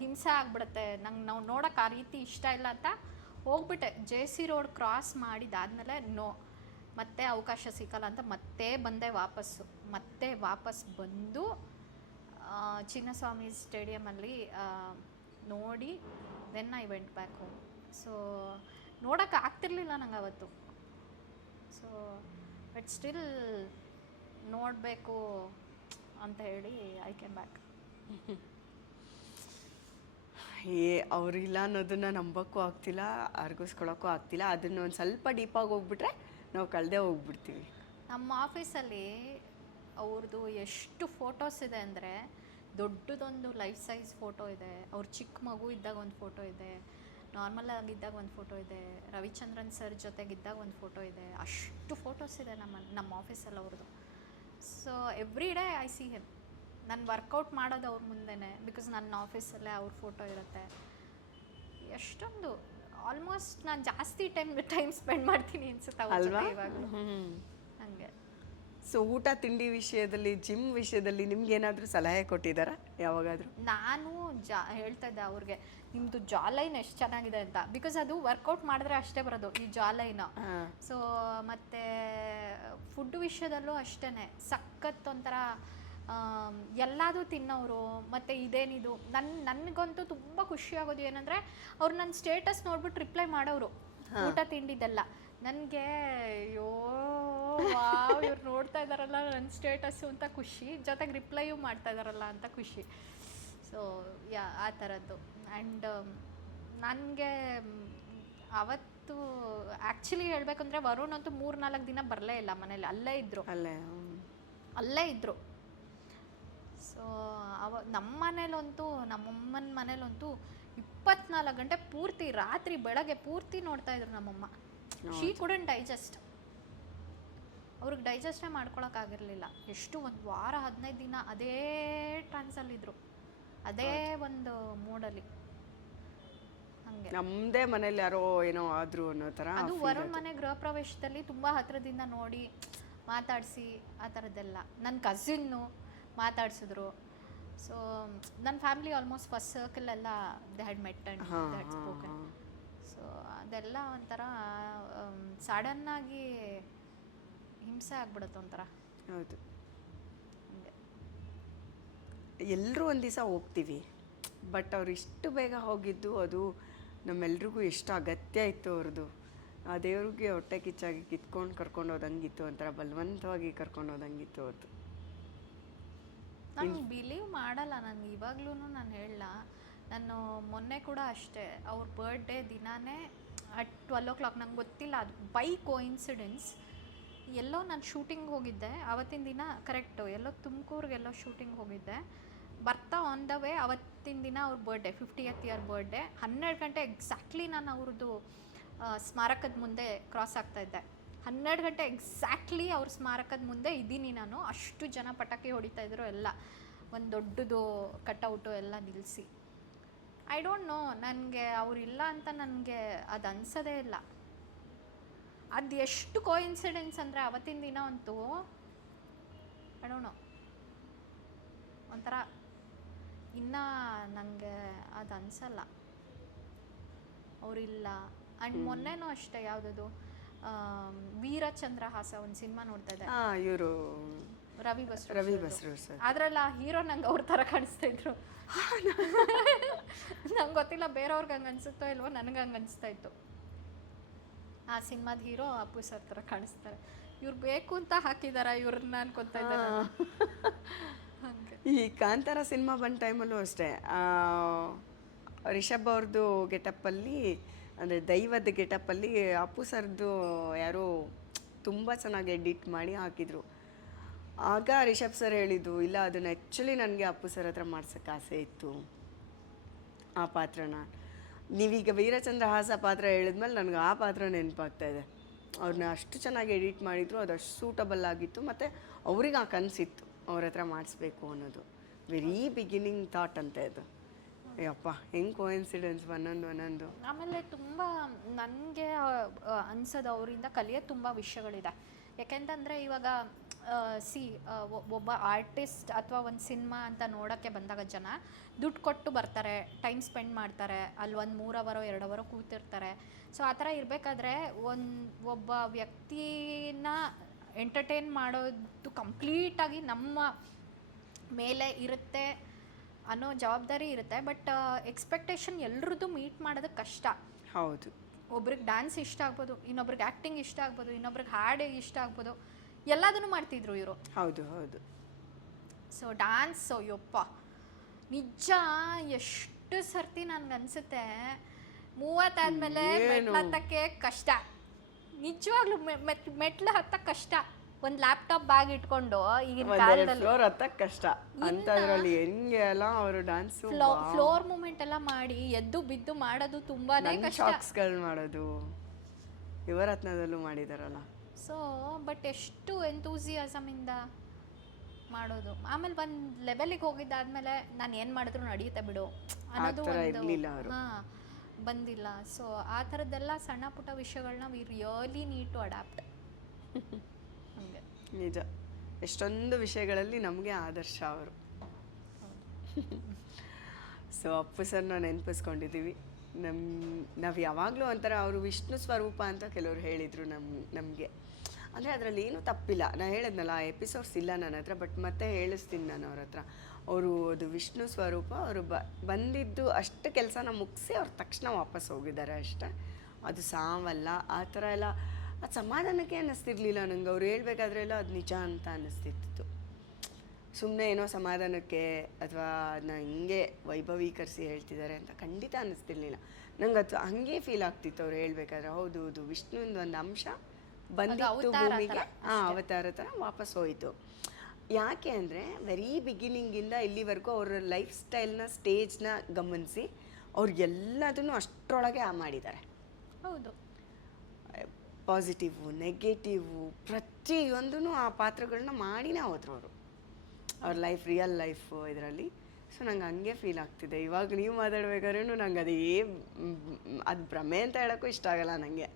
ಹಿಂಸೆ ಆಗ್ಬಿಡುತ್ತೆ, ನಂಗೆ ನಾವು ನೋಡೋಕೆ ಆ ರೀತಿ ಇಷ್ಟ ಇಲ್ಲ ಅಂತ ಹೋಗ್ಬಿಟ್ಟೆ. JC ರೋಡ್ ಕ್ರಾಸ್ ಮಾಡಿದಾದ್ಮೇಲೆ ಮತ್ತೆ ಅವಕಾಶ ಸಿಕ್ಕಲ್ಲ ಅಂತ ಮತ್ತೆ ಬಂದೆ ವಾಪಸ್ಸು. ಮತ್ತೆ ವಾಪಸ್ ಬಂದು ಚಿನ್ನಸ್ವಾಮಿ ಸ್ಟೇಡಿಯಮಲ್ಲಿ ನೋಡಿ then I went back home. So ನೋಡೋಕೆ ಆಗ್ತಿರ್ಲಿಲ್ಲ ನಂಗೆ ಅವತ್ತು. ಸೊ ಬಟ್ ಸ್ಟಿಲ್ ನೋಡಬೇಕು ಅಂತ ಹೇಳಿ ಐ ಕ್ಯಾನ್ ಬ್ಯಾಕ್. ಅವ್ರಿಲ್ಲ ಅನ್ನೋದನ್ನ ನಂಬೋಕ್ಕೂ ಆಗ್ತಿಲ್ಲ, ಅರ್ಗಿಸ್ಕೊಳಕ್ಕೂ ಆಗ್ತಿಲ್ಲ. ಅದನ್ನ ಒಂದು ಸ್ವಲ್ಪ ಡೀಪಾಗಿ ಹೋಗ್ಬಿಟ್ರೆ ನಾವು ಕಳೆದೇ ಹೋಗ್ಬಿಡ್ತೀವಿ. ನಮ್ಮ ಆಫೀಸಲ್ಲಿ ಅವ್ರದ್ದು ಎಷ್ಟು ಫೋಟೋಸ್ ಇದೆ ಅಂದರೆ, ದೊಡ್ಡದೊಂದು ಲೈಫ್ ಸೈಜ್ ಫೋಟೋ ಇದೆ, ಅವ್ರ ಚಿಕ್ಕ ಮಗು ಇದ್ದಾಗ ಒಂದು ಫೋಟೋ ಇದೆ, ನಾರ್ಮಲ್ ಆಗಿದ್ದಾಗ ಒಂದು ಫೋಟೋ ಇದೆ, ರವಿಚಂದ್ರನ್ ಸರ್ ಜೊತೆಗಿದ್ದಾಗ ಒಂದು ಫೋಟೋ ಇದೆ. ಅಷ್ಟು ಫೋಟೋಸ್ ಇದೆ ನಮ್ಮ ಆಫೀಸಲ್ಲಿ ಅವ್ರದ್ದು. So every day I C him. ನಾನು ವರ್ಕೌಟ್ ಮಾಡೋದು ಅವ್ರ ಮುಂದೆನೇ, ಬಿಕಾಸ್ ನನ್ನ ಆಫೀಸಲ್ಲೇ ಅವ್ರ ಫೋಟೋ ಇರುತ್ತೆ. ಎಷ್ಟೊಂದು ಆಲ್ಮೋಸ್ಟ್ ನಾನು ಜಾಸ್ತಿ ಟೈಮ್ ಸ್ಪೆಂಡ್ ಮಾಡ್ತೀನಿ ಅನ್ಸುತ್ತೆ ಅವ್ರ ಜೊತೆ ಇವಾಗಲೂ. ಹಂಗೆ. ಸೊ ಊಟ ತಿಂಡಿ ವಿಷಯದಲ್ಲಿ, ಜಿಮ್ ವಿಷಯದಲ್ಲಿ ನಿಮ್ಗೇನಾದರೂ ಸಲಹೆ ಕೊಟ್ಟಿದ್ದಾರಾ ಯಾವಾಗಾದರೂ? ನಾನು ಹೇಳ್ತಾ ಇದ್ದೆ ಅವ್ರಿಗೆ, ನಿಮ್ಮದು ಜಾ ಲೈನ್ ಎಷ್ಟು ಚೆನ್ನಾಗಿದೆ ಅಂತ. ಬಿಕಾಸ್ ಅದು ವರ್ಕೌಟ್ ಮಾಡಿದ್ರೆ ಅಷ್ಟೇ ಬರೋದು ಈ ಜಾ ಲೈನು. ಸೊ ಮತ್ತು ಫುಡ್ ವಿಷಯದಲ್ಲೂ ಅಷ್ಟೇ ಸಖತ್ ಒಂಥರ ಎಲ್ಲದೂ ತಿನ್ನೋರು. ಮತ್ತು ಇದೇನಿದು ನನಗಂತೂ ತುಂಬ ಖುಷಿ ಆಗೋದು ಏನಂದರೆ, ಅವ್ರು ನನ್ನ ಸ್ಟೇಟಸ್ ನೋಡ್ಬಿಟ್ಟು ರಿಪ್ಲೈ ಮಾಡೋರು ಊಟ ತಿಂಡಿದ್ದೆಲ್ಲ. ನನಗೆ ಅಯ್ಯೋ ವಾವ್, ಇವ್ರು ನೋಡ್ತಾ ಇದ್ದಾರಲ್ಲ ನನ್ನ ಸ್ಟೇಟಸ್ಸು ಅಂತ ಖುಷಿ, ಜೊತೆಗೆ ರಿಪ್ಲೈಯೂ ಮಾಡ್ತಾ ಇದ್ದಾರಲ್ಲ ಅಂತ ಖುಷಿ. ಸೊ ಆ ಥರದ್ದು. ಆ್ಯಂಡ್ ನನಗೆ ಅವತ್ತು ಆ್ಯಕ್ಚುಲಿ ಹೇಳಬೇಕಂದ್ರೆ ವರುಣ್ ಅಂತೂ 3-4 ದಿನ ಬರಲೇ ಇಲ್ಲ ಮನೇಲಿ, ಅಲ್ಲೇ ಇದ್ದರು. ಸೊ ನಮ್ಮ ಮನೇಲಂತೂ, ನಮ್ಮಮ್ಮನ ಮನೇಲಂತೂ 24 ಗಂಟೆ ಪೂರ್ತಿ, ರಾತ್ರಿ ಬೆಳಗ್ಗೆ ಪೂರ್ತಿ ನೋಡ್ತಾ ಇದ್ರು ನಮ್ಮಮ್ಮ. ಶೀ ಕುಡಂಟ್ ಡೈಜೆಸ್ಟ್. ಅವ್ರಿಗೆ ಡೈಜೆಸ್ಟೇ ಮಾಡ್ಕೊಳಕ್ಕಾಗಿರಲಿಲ್ಲ. ಎಷ್ಟು 1 ವಾರ 15 ದಿನ ಅದೇ ಟ್ರಾನ್ಸಲ್ಲಿದ್ದರು, ಅದೇ ಒಂದು ಮೂಡಲ್ಲಿ. ಹಂಗೆ ನಮ್ಮದೇ ಮನೇಲಿ ಯಾರೋ ಏನೋ ಆದ್ರು ಅನ್ನೋ ಥರ. ಅದು ವರುಣ್ ಮನೆ ಗೃಹ ಪ್ರವೇಶದಲ್ಲಿ ತುಂಬ ಹತ್ರದಿಂದ ನೋಡಿ ಮಾತಾಡಿಸಿ ಆ ಥರದ್ದೆಲ್ಲ. ನನ್ನ ಕಸಿನ್ನು ಮಾತಾಡ್ಸಿದ್ರು. ಸೊ ನನ್ನ ಫ್ಯಾಮಿಲಿ ಆಲ್ಮೋಸ್ಟ್ ಫಸ್ಟ್ ಸರ್ಕಲೆಲ್ಲ they had met and they had spoken. So ಅದೆಲ್ಲ ಒಂಥರ ಸಡನ್ನಾಗಿ ಹಿಂಸೆ ಆಗ್ಬಿಡುತ್ತೆ ಒಂಥರ. ಹೌದು, ಎಲ್ಲರೂ ಒಂದು ದಿವಸ ಹೋಗ್ತೀವಿ, ಬಟ್ ಅವ್ರು ಇಷ್ಟು ಬೇಗ ಹೋಗಿದ್ದು ಅದು ನಮ್ಮೆಲ್ರಿಗೂ ಎಷ್ಟು ಅಗತ್ಯ ಇತ್ತು ಅವ್ರದ್ದು. ಆ ದೇವ್ರಿಗೆ ಹೊಟ್ಟೆ ಕಿಚ್ಚಾಗಿ ಕಿತ್ಕೊಂಡು ಕರ್ಕೊಂಡು ಹೋದಂಗಿತ್ತು, ಒಂಥರ ಬಲವಂತವಾಗಿ ಕರ್ಕೊಂಡು ಹೋದಂಗಿತ್ತು ಅವ್ರದ್ದು. ನಾನು ಬಿಲೀವ್ ಮಾಡಲ್ಲ, ನನಗೆ ಇವಾಗ್ಲೂ ನಾನು ಹೇಳಲ್ಲ. ನಾನು ಮೊನ್ನೆ ಕೂಡ ಅಷ್ಟೇ, ಅವ್ರ ಬರ್ಡೇ ದಿನಾನೇ ಅಟ್ 12 o'clock, ನಂಗೆ ಗೊತ್ತಿಲ್ಲ ಅದು ಬೈ ಕೋಇನ್ಸಿಡೆನ್ಸ್ ಎಲ್ಲೋ ನಾನು ಶೂಟಿಂಗ್ ಹೋಗಿದ್ದೆ ಅವತ್ತಿನ ದಿನ. ಕರೆಕ್ಟು ಎಲ್ಲೋ ತುಮಕೂರಿಗೆಲ್ಲೋ ಶೂಟಿಂಗ್ ಹೋಗಿದ್ದೆ. ಬರ್ತಾ ಆನ್ ದ ವೇ ಅವತ್ತಿನ ದಿನ ಅವ್ರ ಬರ್ಡೇ, 50th year ಬರ್ಡೇ. 12 ಗಂಟೆ ಎಕ್ಸಾಕ್ಟ್ಲಿ ನಾನು ಅವ್ರದ್ದು ಸ್ಮಾರಕದ ಮುಂದೆ ಕ್ರಾಸ್ ಆಗ್ತಾಯಿದ್ದೆ. 12 ಗಂಟೆ ಎಕ್ಸಾಕ್ಟ್ಲಿ ಅವ್ರ ಸ್ಮಾರಕದ ಮುಂದೆ ಇದ್ದೀನಿ ನಾನು. ಅಷ್ಟು ಜನ ಪಟಾಕಿ ಹೊಡಿತಾಯಿದ್ರು ಎಲ್ಲ, ಒಂದು ದೊಡ್ಡದು ಕಟೌಟು ಎಲ್ಲ ನಿಲ್ಲಿಸಿ. ಐ ಡೋಂಟ್ ನೋ, ನನಗೆ ಅವರಿಲ್ಲ ಅಂತ ನನಗೆ ಅದು ಅನ್ಸೋದೇ ಇಲ್ಲ. ಅದು ಎಷ್ಟು ಕೋಇನ್ಸಿಡೆನ್ಸ್ ಅಂದರೆ ಅವತ್ತಿನ ದಿನ ಅಂತೂ ಐ ಡೋಂಟ್ ನೋ, ಒಂಥರ ಇನ್ನು ನನಗೆ ಅದು ಅನಿಸಲ್ಲ ಅವರಿಲ್ಲ. ಆ್ಯಂಡ್ ಮೊನ್ನೆನೂ ಅಷ್ಟೇ, ಯಾವುದದು ವೀರಚಂದ್ರಹಾಸ ಒಂದು ಸಿನಿಮಾ ನೋಡ್ತಾ ಇದ್ದೆ, ಇವರು ರವಿ ಬಸ್ರು ಸರ್. ಅದ್ರಲ್ಲ ಹೀರೋ ನಂಗೆ ಅವ್ರ ಥರ ಕಾಣಿಸ್ತಾ ಇದ್ರು. ನಂಗೆ ಗೊತ್ತಿಲ್ಲ ಬೇರೆಯವ್ರಿಗೆ ಹಂಗೆ ಅನ್ಸುತ್ತೋ ಇಲ್ವೋ, ನನಗೆ ಹಂಗೆ ಅನಿಸ್ತಾ ಇತ್ತು. ಆ ಸಿನಿಮಾದ ಹೀರೋ ಅಪ್ಪು ಸರ್ ಥರ ಕಾಣಿಸ್ತಾರೆ. ಇವ್ರು ಬೇಕು ಅಂತ ಹಾಕಿದಾರ ಇವ್ರನ್ನ ಅನ್ಕೊತಾ ಇದ್ದಾರೆ. ಹಂಗೆ ಈ ಕಾಂತಾರ ಸಿನಿಮಾ ಬಂದ ಟೈಮಲ್ಲೂ ಅಷ್ಟೇ, ರಿಷಬ್ ಅವ್ರದ್ದು ಗೆಟಪ್ಪಲ್ಲಿ, ಅಂದರೆ ದೈವದ ಗೆಟಪ್ಪಲ್ಲಿ ಅಪ್ಪು ಸರ್ದು ಯಾರೋ ತುಂಬ ಚೆನ್ನಾಗಿ ಎಡಿಟ್ ಮಾಡಿ ಹಾಕಿದರು. ಆಗ ರಿಷಬ್ ಸರ್ ಹೇಳಿದ್ದು, ಇಲ್ಲ ಅದನ್ನು ಆ್ಯಕ್ಚುಲಿ ನನಗೆ ಅಪ್ಪು ಸರ್ ಹತ್ರ ಮಾಡ್ಸೋಕ್ಕೆ ಆಸೆ ಇತ್ತು ಆ ಪಾತ್ರನ. ನೀವೀಗ ವೀರಚಂದ್ರಹಾಸ ಪಾತ್ರ ಹೇಳಿದ್ಮೇಲೆ ನನಗೆ ಆ ಪಾತ್ರ ನೆನಪಾಗ್ತಾ ಇದೆ. ಅವ್ರನ್ನ ಅಷ್ಟು ಚೆನ್ನಾಗಿ ಎಡಿಟ್ ಮಾಡಿದರು, ಅದು ಅಷ್ಟು ಸೂಟಬಲ್ ಆಗಿತ್ತು. ಮತ್ತು ಅವ್ರಿಗೆ ಆ ಕನಸಿತ್ತು ಅವ್ರ ಹತ್ರ ಮಾಡಿಸ್ಬೇಕು ಅನ್ನೋದು. ವೆರಿ ಬಿಗಿನಿಂಗ್ ಥಾಟ್ ಅಂತ ಇದು. ಅಯ್ಯಪ್ಪ, ಹೆಂಗೆ ಕೋಇನ್ಸಿಡೆನ್ಸ್ ಒಂದೊಂದು. ಆಮೇಲೆ ತುಂಬ ನನಗೆ ಅನ್ಸೋದು ಅವರಿಂದ ಕಲಿಯೋದು ತುಂಬ ವಿಷಯಗಳಿದೆ. ಯಾಕೆಂತಂದರೆ ಇವಾಗ ಒಬ್ಬ ಆರ್ಟಿಸ್ಟ್ ಅಥವಾ ಒಂದು ಸಿನಿಮಾ ಅಂತ ನೋಡೋಕ್ಕೆ ಬಂದಾಗ ಜನ ದುಡ್ಡು ಕೊಟ್ಟು ಬರ್ತಾರೆ, ಟೈಮ್ ಸ್ಪೆಂಡ್ ಮಾಡ್ತಾರೆ, ಅಲ್ಲಿ ಒಂದು 3 ಅವರೋ 2 ಅವರೋ ಕೂತಿರ್ತಾರೆ. ಸೊ ಆ ಥರ ಇರಬೇಕಾದ್ರೆ ಒಬ್ಬ ವ್ಯಕ್ತಿನ ಎಂಟರ್ಟೈನ್ ಮಾಡೋದು ಕಂಪ್ಲೀಟಾಗಿ ನಮ್ಮ ಮೇಲೆ ಇರುತ್ತೆ ಅನ್ನೋ ಜವಾಬ್ದಾರಿ ಇರುತ್ತೆ. ಬಟ್ ಎಕ್ಸ್ಪೆಕ್ಟೇಷನ್ ಎಲ್ರದ್ದು ಮೀಟ್ ಮಾಡೋದು ಕಷ್ಟ. ಹೌದು. ಒಬ್ರಿಗೆ ಡ್ಯಾನ್ಸ್ ಇಷ್ಟ ಆಗ್ಬೋದು, ಇನ್ನೊಬ್ರಿಗೆ ಆ್ಯಕ್ಟಿಂಗ್ ಇಷ್ಟ ಆಗ್ಬೋದು, ಇನ್ನೊಬ್ರಿಗೆ ಹಾಡು ಇಷ್ಟ ಆಗ್ಬೋದು, ಎಲ್ಲದನ್ನು ಮಾಡ್ತಿದ್ರು ಇವರು. ಹೌದು ಹೌದು. ಸೊ ಡ್ಯಾನ್ಸು ಯಪ್ಪ ನಿಜ ಎಷ್ಟು ಸರ್ತಿ ನನ್ಗೆ ಅನ್ಸುತ್ತೆ 30 ಆದ್ಮೇಲೆ ಮೆಟ್ಲು ಹತ್ತಕ್ಕೆ ಕಷ್ಟ, ನಿಜವಾಗ್ಲೂ ಮೆಟ್ಲು ಹತ್ತಕ್ಕೆ ಕಷ್ಟ. ಒಂದು ಲ್ಯಾಪ್ಟಾಪ್ ಬ್ಯಾಗ್ ಇಟ್ಕೊಂಡು ಈಗಿನ ಕಾಲದಲ್ಲಿ ಫ್ಲೋರ್ ಹತ್ತಕ್ಕೆ ಕಷ್ಟ ಅಂತದ್ರಲ್ಲಿ ಹೆಂಗೆ ಎಲ್ಲ ಅವರು ಡ್ಯಾನ್ಸ್ ಫ್ಲೋರ್ ಮೂಮೆಂಟ್ ಎಲ್ಲ ಮಾಡಿ ಎದ್ದು ಬಿದ್ದು ಮಾಡೋದು ತುಂಬಾನೇ ಕಷ್ಟ. ಶಾಕ್ಸ್ಗಳು ಮಾಡೋದು ಯುವರತ್ನದಲ್ಲೂ ಮಾಡಿದಾರಲ್ಲ. ಸೊ ಬಟ್ ಎಷ್ಟು ಎಂತೂಸಿಯಾಸಮ್ ಇಂದ ಮಾಡೋದು. ಆಮೇಲೆ ಒಂದು ಲೆವೆಲಿಗೆ ಹೋಗಿದ್ದಾದ್ಮೇಲೆ ನಾನು ಏನು ಮಾಡಿದ್ರು ನಡೆಯುತ್ತೆ ಬಿಡು ಅನ್ನೋದು ಒಂದು ಬಂದಿಲ್ಲ. ಸೊ ಆ ಥರದ್ದೆಲ್ಲ ಸಣ್ಣ ಪುಟ್ಟ ವಿಷಯಗಳನ್ನ we really need to adapt. ಹಂಗೆ ನಿಜ, ಎಷ್ಟೊಂದು ವಿಷಯಗಳಲ್ಲಿ ನಮಗೆ ಆದರ್ಶ ಅವರು. ಸೊ ಅಪ್ಪು ಸರ್ನ ನೆನಪಿಸ್ಕೊಂಡಿದ್ದೀವಿ. ನಾವು ಯಾವಾಗಲೂ ಒಂಥರ ಅವರು ವಿಷ್ಣು ಸ್ವರೂಪ ಅಂತ ಕೆಲವರು ಹೇಳಿದರು ನಮಗೆ. ಅಂದರೆ ಅದರಲ್ಲಿ ಏನೂ ತಪ್ಪಿಲ್ಲ. ನಾನು ಹೇಳಿದ್ನಲ್ಲ ಆ ಎಪಿಸೋಡ್ಸ್ ಇಲ್ಲ ನನ್ನ ಹತ್ರ, ಬಟ್ ಮತ್ತೆ ಹೇಳಿಸ್ತೀನಿ ನಾನು ಅವ್ರ ಹತ್ರ. ಅವರು ಅದು ವಿಷ್ಣು ಸ್ವರೂಪ. ಅವರು ಬಂದಿದ್ದು ಅಷ್ಟು ಕೆಲಸನ ಮುಗಿಸಿ ಅವ್ರು ತಕ್ಷಣ ವಾಪಸ್ ಹೋಗಿದ್ದಾರೆ ಅಷ್ಟೇ. ಅದು ಸಾವಲ್ಲ ಆ ಥರ ಎಲ್ಲ. ಅದು ಸಮಾಧಾನಕ್ಕೆ ಅನ್ನಿಸ್ತಿರ್ಲಿಲ್ಲ ನಂಗೆ. ಅವ್ರು ಹೇಳ್ಬೇಕಾದ್ರೆ ಎಲ್ಲ ಅದು ನಿಜ ಅಂತ ಅನ್ನಿಸ್ತಿತ್ತು. ಸುಮ್ಮನೆ ಏನೋ ಸಮಾಧಾನಕ್ಕೆ ಅಥವಾ ಅದನ್ನ ಹಿಂಗೆ ವೈಭವೀಕರಿಸಿ ಹೇಳ್ತಿದ್ದಾರೆ ಅಂತ ಖಂಡಿತ ಅನ್ನಿಸ್ತಿರ್ಲಿಲ್ಲ ನಂಗೆ. ಅದು ಹಂಗೆ ಫೀಲ್ ಆಗ್ತಿತ್ತು ಅವ್ರು ಹೇಳ್ಬೇಕಾದ್ರೆ. ಹೌದು ಹೌದು, ವಿಷ್ಣುವಿನ ಒಂದು ಅಂಶ ಬಂದಿತ್ತು ಭೂಮಿಗೆ, ಅವತಾರ ಥರ ವಾಪಸ್ ಹೋಯಿತು. ಯಾಕೆ ಅಂದರೆ ವೆರಿ ಬಿಗಿನಿಂಗಿಂದ ಇಲ್ಲಿವರೆಗೂ ಅವರ ಲೈಫ್ ಸ್ಟೈಲ್ನ ಸ್ಟೇಜ್ನ ಗಮನಿಸಿ ಅವ್ರು ಎಲ್ಲದನ್ನು ಅಷ್ಟರೊಳಗೆ ಮಾಡಿದ್ದಾರೆ. ಹೌದು, ಪಾಸಿಟಿವು ನೆಗೆಟಿವು ಪ್ರತಿಯೊಂದೂ ಆ ಪಾತ್ರಗಳನ್ನ ಮಾಡಿನೇ ಹೋದ್ರು ಅವರು ಅವ್ರ ಲೈಫ್, ರಿಯಲ್ ಲೈಫ್ ಇದರಲ್ಲಿ. ಸೊ ನಂಗೆ ಹಂಗೆ ಫೀಲ್ ಆಗ್ತಿದೆ ಇವಾಗ ನೀವು ಮಾತಾಡ್ಬೇಕಾದ್ರೂ ನಂಗೆ ಅದೇ ಅದು ಭ್ರಮೆ ಅಂತ ಹೇಳೋಕ್ಕೂ ಇಷ್ಟ ಆಗಲ್ಲ ನನಗೆ.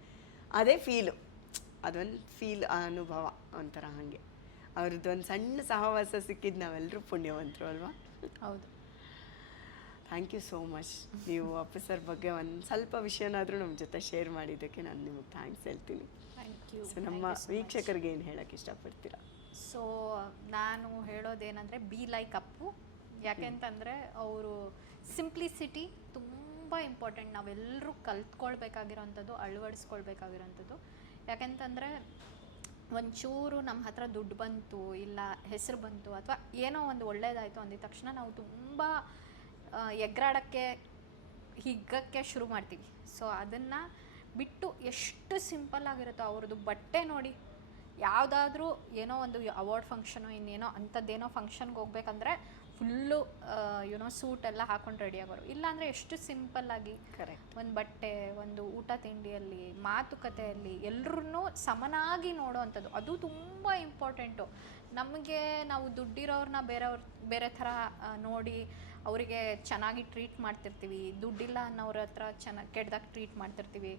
ಅದೇ ಫೀಲು, ಅದೊಂದು ಫೀಲ್, ಅನುಭವ ಒಂಥರ. ಹಾಗೆ ಅವ್ರದ್ದೊಂದು ಸಣ್ಣ ಸಹವಾಸ ಸಿಕ್ಕಿದ್ದು ನಾವೆಲ್ಲರೂ ಪುಣ್ಯವಂತರು ಅಲ್ವಾ. ಹೌದು. Thank you so much. ನೀವು ಅಪ್ಪು ಸರ್ ಬಗ್ಗೆ ಒಂದು ಸ್ವಲ್ಪ ವಿಷಯನಾದರೂ ನಮ್ಮ ಜೊತೆ ಶೇರ್ ಮಾಡಿದ್ದಕ್ಕೆ ನಾನು ನಿಮಗೆ ಥ್ಯಾಂಕ್ಸ್ ಹೇಳ್ತೀನಿ. Thank you. ಸೊ ನಮ್ಮ ವೀಕ್ಷಕರಿಗೆ ಏನು ಹೇಳೋಕ್ಕೆ ಇಷ್ಟಪಡ್ತೀರಾ? ಸೊ ನಾನು ಹೇಳೋದೇನೆಂದರೆ ಬಿ ಲೈಕ್ ಅಪ್ಪು. ಯಾಕೆಂತಂದರೆ ಅವರು ಸಿಂಪ್ಲಿಸಿಟಿ ತುಂಬ ಇಂಪಾರ್ಟೆಂಟ್. ನಾವೆಲ್ಲರೂ ಕಲ್ತ್ಕೊಳ್ಬೇಕಾಗಿರೋಂಥದ್ದು, ಅಳವಡಿಸ್ಕೊಳ್ಬೇಕಾಗಿರೋಂಥದ್ದು. ಯಾಕೆಂತಂದರೆ ಒಂಚೂರು ನಮ್ಮ ಹತ್ರ ದುಡ್ಡು ಬಂತು, ಇಲ್ಲ ಹೆಸರು ಬಂತು, ಅಥವಾ ಏನೋ ಒಂದು ಒಳ್ಳೇದಾಯಿತು ಅಂದಿದ ತಕ್ಷಣ ನಾವು ತುಂಬ ಎಗ್ರಾಡೋಕ್ಕೆ ಹಿಗ್ಗಕ್ಕೆ ಶುರು ಮಾಡ್ತೀವಿ. ಸೊ ಅದನ್ನು ಬಿಟ್ಟು ಎಷ್ಟು ಸಿಂಪಲ್ ಆಗಿರುತ್ತೋ ಅವ್ರದ್ದು ಬಟ್ಟೆ ನೋಡಿ, ಯಾವುದಾದ್ರೂ ಏನೋ ಒಂದು ಅವಾರ್ಡ್ ಫಂಕ್ಷನು ಇನ್ನೇನೋ ಅಂಥದ್ದೇನೋ ಫಂಕ್ಷನ್ಗೆ ಹೋಗ್ಬೇಕಂದ್ರೆ ಫುಲ್ಲು ಸೂಟ್ ಎಲ್ಲ ಹಾಕೊಂಡು ರೆಡಿ ಆಗೋರು. ಇಲ್ಲಾಂದರೆ ಎಷ್ಟು ಸಿಂಪಲ್ಲಾಗಿ ಕರೆಕ್ಟ್ ಒಂದು ಬಟ್ಟೆ, ಒಂದು ಊಟ ತಿಂಡಿಯಲ್ಲಿ, ಮಾತುಕತೆಯಲ್ಲಿ ಎಲ್ಲರೂ ಸಮನಾಗಿ ನೋಡೋ ಅಂಥದ್ದು, ಅದು ತುಂಬ ಇಂಪಾರ್ಟೆಂಟು. ನಮಗೆ ನಾವು ದುಡ್ಡಿರೋರನ್ನ ಬೇರೆ ಥರ ನೋಡಿ ಅವರಿಗೆ ಚೆನ್ನಾಗಿ ಟ್ರೀಟ್ ಮಾಡ್ತಿರ್ತೀವಿ. ದುಡ್ಡಿಲ್ಲ ಅನ್ನೋರ ಹತ್ರ ಕೆಟ್ಟದಾಗಿ ಟ್ರೀಟ್ ಮಾಡ್ತಿರ್ತೀವಿ.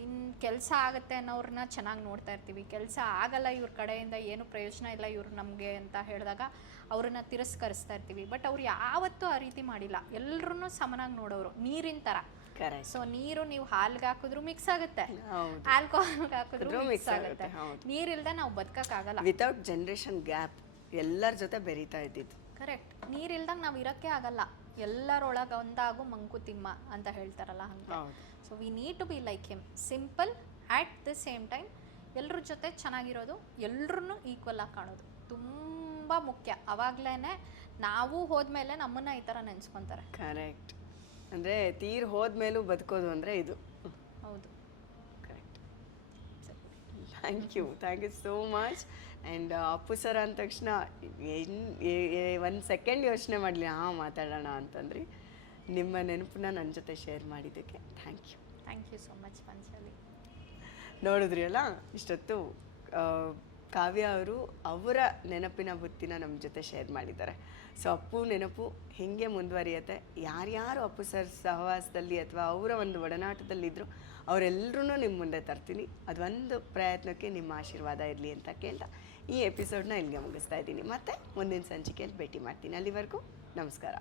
ಇನ್ನು ಕೆಲಸ ಆಗುತ್ತೆ ಅನ್ನೋರನ್ನ ಚೆನ್ನಾಗಿ ನೋಡ್ತಾ ಇರ್ತೀವಿ. ಕೆಲಸ ಆಗಲ್ಲ ಇವ್ರ ಕಡೆಯಿಂದ, ಏನು ಪ್ರಯೋಜನ ಇಲ್ಲ ಇವ್ರು ನಮಗೆ ಅಂತ ಹೇಳಿದಾಗ ಅವ್ರನ್ನ ತಿರಸ್ಕರಿಸ್ತಾ ಇರ್ತೀವಿ. ಬಟ್ ಅವ್ರು ಯಾವತ್ತೂ ಆ ರೀತಿ ಮಾಡಿಲ್ಲ. ಎಲ್ಲರೂ ಸಮನಾಗಿ ನೋಡೋರು, ನೀರಿನ ಥರ. ಸೊ ನೀರು ನೀವು ಹಾಲ್ಗೆ ಹಾಕಿದ್ರು ಮಿಕ್ಸ್ ಆಗುತ್ತೆ, ಆಲ್ಕೋಹಾಲ್ಗೆ ಹಾಕಿದ್ರು ಮಿಕ್ಸ್ ಆಗುತ್ತೆ. ನೀರಿಲ್ದೆ ನಾವು ಬದುಕಕ್ಕಾಗಲ್ಲ. ವಿತೌಟ್ ಜನರೇಷನ್ ಗ್ಯಾಪ್ ಎಲ್ಲರ ಜೊತೆ ಬೆರೀತಾ ಇದ್ದಿದ್ದು. ಕರೆಕ್ಟ್. ನೀರಿಲ್ದಂಗೆ ನಾವು ಇರೋಕ್ಕೆ ಆಗಲ್ಲ. ಎಲ್ಲರೊಳಗೆ ಒಂದಾಗು ಮಂಕುತಿಮ್ಮ ಅಂತ ಹೇಳ್ತಾರಲ್ಲ ಹಂಗೆ. So we need to be like him, simple at the same time ಎಲ್ಲರ ಜೊತೆ ಚೆನ್ನಾಗಿರೋದು, ಎಲ್ಲರೂ ಈಕ್ವಲ್ ಆಗಿ ಕಾಣೋದು ತುಂಬ ಮುಖ್ಯ. ಅವಾಗಲೇ ನಾವು ಹೋದ್ಮೇಲೆ ನಮ್ಮನ್ನ ಈ ಥರ ನೆನೆಸ್ಕೊತಾರೆ. ಕರೆಕ್ಟ್. ಅಂದರೆ ತೀರ್ ಹೋದ್ಮೇಲೂ ಬದುಕೋದು ಅಂದರೆ ಇದು. ಹೌದು, correct. Thank you so much. And Appu sir ಅಂದ ತಕ್ಷಣ ಒಂದು ಸೆಕೆಂಡ್ ಯೋಚನೆ ಮಾಡಲಿ ಮಾತಾಡೋಣ ಅಂತಂದ್ರಿ. ನಿಮ್ಮ ನೆನಪನ್ನ ನನ್ನ ಜೊತೆ ಶೇರ್ ಮಾಡಿದ್ದಕ್ಕೆ thank you so much Panchali. ನೋಡಿದ್ರಿ ಅಲ್ಲ, ಇಷ್ಟೊತ್ತು ಕಾವ್ಯ ಅವರು ಅವರ ನೆನಪಿನ ಬುತ್ತಿನ ನಮ್ಮ ಜೊತೆ ಶೇರ್ ಮಾಡಿದ್ದಾರೆ. ಸೊ ಅಪ್ಪು ನೆನಪು ಹೇಗೆ ಮುಂದುವರಿಯುತ್ತೆ, ಯಾರ್ಯಾರು ಅಪ್ಪು ಸರ್ ಸಹವಾಸದಲ್ಲಿ ಅಥವಾ ಅವರ ಒಂದು ಒಡನಾಟದಲ್ಲಿದ್ದರು ಅವರೆಲ್ಲರೂ ನಿಮ್ಮ ಮುಂದೆ ತರ್ತೀನಿ. ಅದೊಂದು ಪ್ರಯತ್ನಕ್ಕೆ ನಿಮ್ಮ ಆಶೀರ್ವಾದ ಇರಲಿ ಅಂತ ಕೇಳ್ತಾ ಈ ಎಪಿಸೋಡ್ನ ಇಲ್ಲಿಗೆ ಮುಗಿಸ್ತಾ ಇದ್ದೀನಿ. ಮತ್ತೆ ಮುಂದಿನ ಸಂಚಿಕೆಯಲ್ಲಿ ಭೇಟಿ ಮಾಡ್ತೀನಿ. ಅಲ್ಲಿವರೆಗೂ ನಮಸ್ಕಾರ.